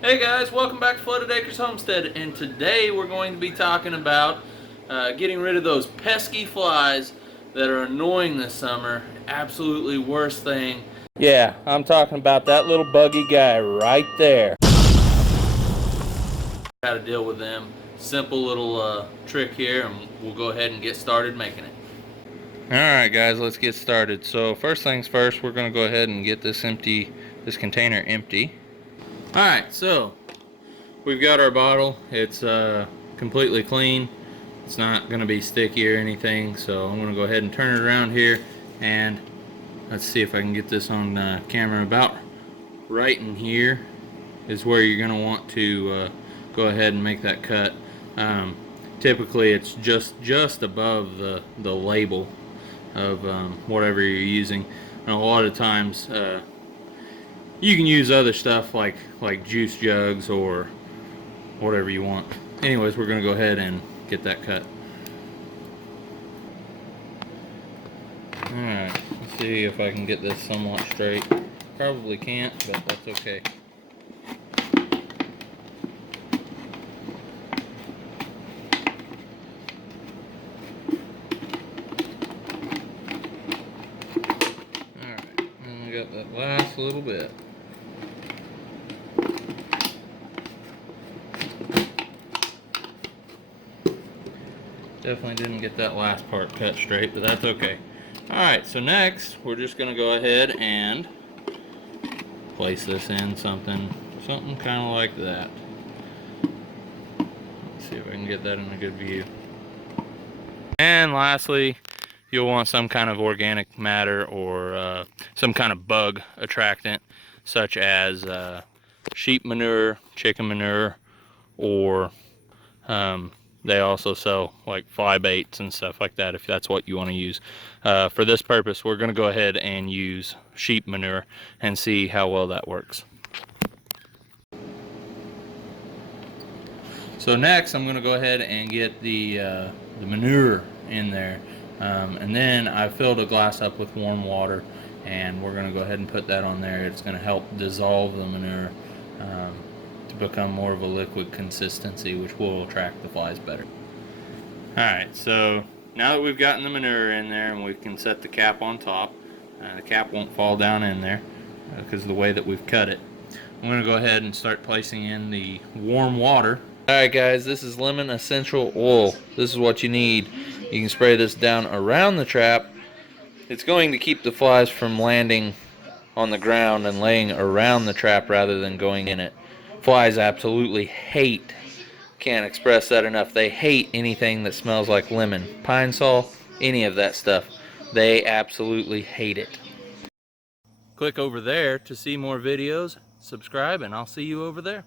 Hey guys, welcome back to Flooded Acres Homestead, and today we're going to be talking about getting rid of those pesky flies that are annoying this summer. Absolutely worst thing. Yeah, I'm talking about that little buggy guy right there. How to deal with them. Simple little trick here, and we'll go ahead and get started making it. Alright guys, let's get started. So first things first, we're going to go ahead and get this container empty. Alright, so we've got our bottle. It's completely clean. It's not going to be sticky or anything, so I'm going to go ahead and turn it around here, and let's see if I can get this on camera. About right in here is where you're going to want to go ahead and make that cut. Typically it's just above the label of whatever you're using, and a lot of times you can use other stuff like juice jugs or whatever you want. Anyways, we're going to go ahead and get that cut. Alright, let's see if I can get this somewhat straight. Probably can't, but that's okay. Alright, and we got that last little bit. Definitely didn't get that last part cut straight, but that's okay. Alright, so next we're just going to go ahead and place this in something kind of like that. Let's see if I can get that in a good view. And lastly, you'll want some kind of organic matter or some kind of bug attractant, such as sheep manure, chicken manure, or they also sell like fly baits and stuff like that if that's what you want to use. For this purpose, we're going to go ahead and use sheep manure and see how well that works. So next I'm going to go ahead and get the manure in there, and then I filled a glass up with warm water, and we're going to go ahead and put that on there. It's going to help dissolve the manure to become more of a liquid consistency, which will attract the flies better. Alright, so now that we've gotten the manure in there and we can set the cap on top, the cap won't fall down in there because of the way that we've cut it. I'm going to go ahead and start placing in the warm water. Alright guys, this is lemon essential oil. This is what you need. You can spray this down around the trap. It's going to keep the flies from landing on the ground and laying around the trap rather than going in it. Flies absolutely hate, can't express that enough, they hate anything that smells like lemon, pine sol, any of that stuff. They absolutely hate it. Click over there to see more videos, subscribe, and I'll see you over there.